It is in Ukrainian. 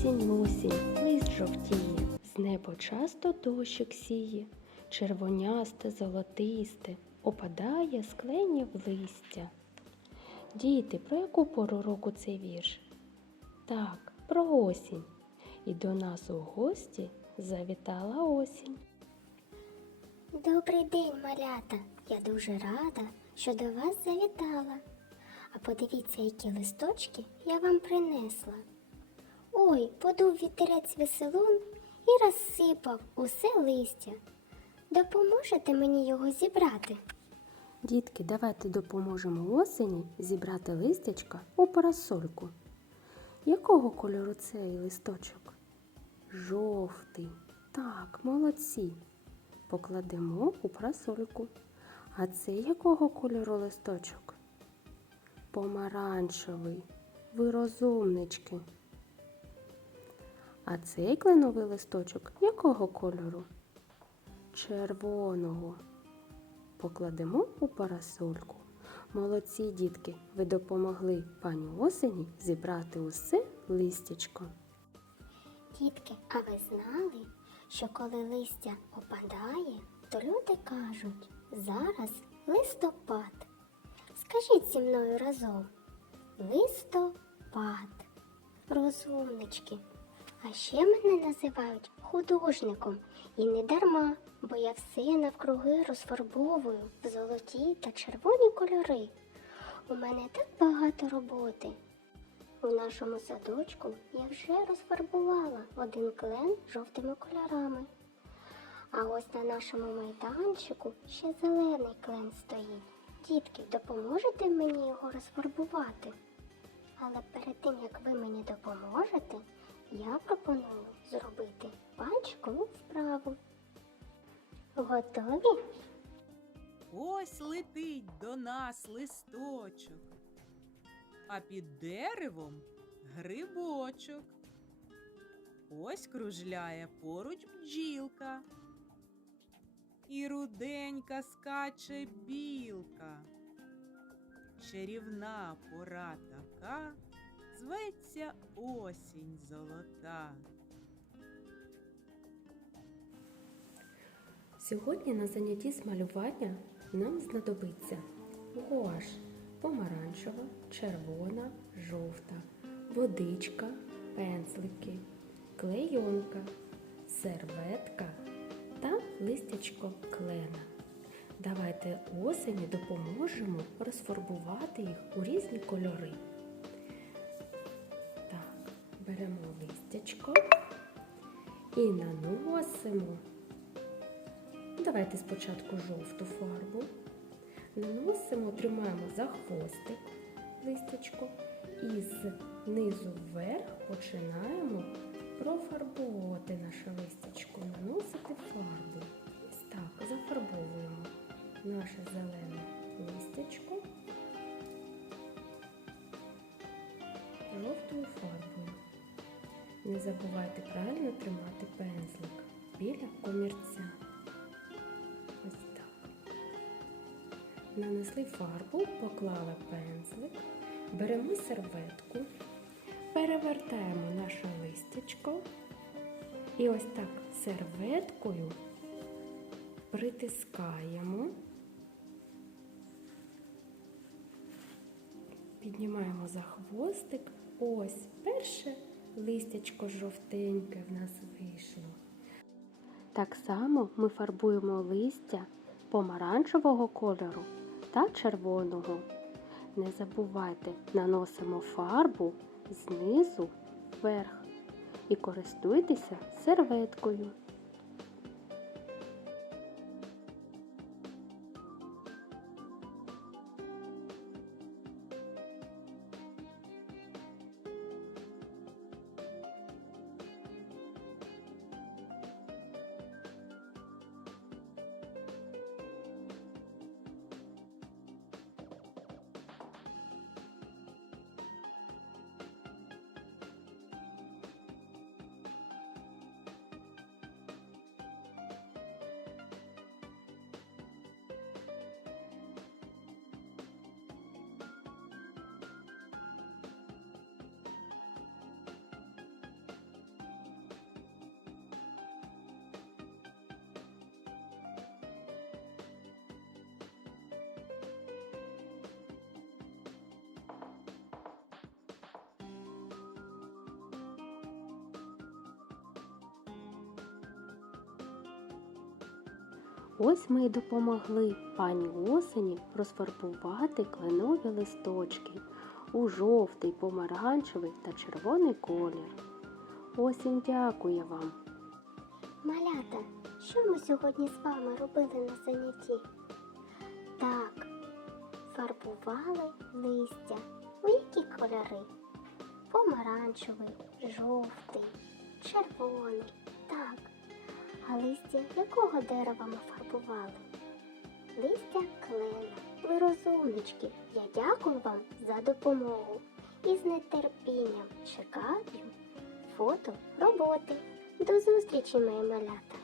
Осінь, осінь, лист жовтіє, з неба часто дощик сіє, червонясте, золотисте, опадає з кленів листя. Діти, про яку пору року цей вірш? Так, про осінь. І до нас у гості завітала осінь. Добрий день, малята! Я дуже рада, що до вас завітала. А подивіться, які листочки я вам принесла. Ой, подув вітерець веселун і розсипав усе листя. Допоможете мені його зібрати? Дітки, давайте допоможемо осені зібрати листячка у парасольку. Якого кольору цей листочок? Жовтий. Так, молодці. Покладемо у парасольку. А це якого кольору листочок? Помаранчевий. Ви розумнички. А цей кленовий листочок якого кольору? Червоного покладемо у парасольку. Молодці дітки, ви допомогли пані осені зібрати усе листячко. Дітки, а ви знали, що коли листя опадає, то люди кажуть зараз листопад. Скажіть зі мною разом листопад. Розумнички. А ще мене називають художником і не дарма, бо я все навкруги розфарбовую в золоті та червоні кольори. У мене так багато роботи. У нашому садочку я вже розфарбувала один клен жовтими кольорами. А ось на нашому майданчику ще зелений клен стоїть. Дітки, допоможете мені його розфарбувати? Але перед тим, як ви мені допоможете, я пропоную зробити пальчикову вправу. Готові? Ось летить до нас листочок, а під деревом грибочок. Ось кружляє поруч бджілка. І руденька скаче білка. Чарівна пора така, зветься осінь золота. Сьогодні на занятті з малювання нам знадобиться гуаш помаранчева, червона, жовта, водичка, пензлики, клейонка, серветка та листячко клена. Давайте осені допоможемо розфарбувати їх у різні кольори. Беремо листячко і наносимо Давайте спочатку жовту фарбу. Наносимо, тримаємо за хвостик листячко і знизу вверх починаємо профарбовувати наше Не забувайте правильно тримати пензлик біля комірця. Ось так. Нанесли фарбу, поклали пензлик, беремо серветку, перевертаємо наше листячко і ось так серветкою притискаємо, піднімаємо за хвостик. Ось перше листячко жовтеньке в нас вийшло. Так само ми фарбуємо листя помаранчевого кольору та червоного. Не забувайте, наносимо фарбу знизу вверх і користуйтеся серветкою. Ось ми й допомогли пані осені розфарбувати кленові листочки у жовтий, помаранчевий та червоний колір. Осінь дякує вам. Малята, що ми сьогодні з вами робили на занятті? Так, фарбували листя. У які кольори? Помаранчевий, жовтий, червоний. Так. А листя якого дерева ми фарбували? Листя клена. Ви розумнички. Я дякую вам за допомогу і з нетерпінням чекаю фото роботи. До зустрічі, мої малята!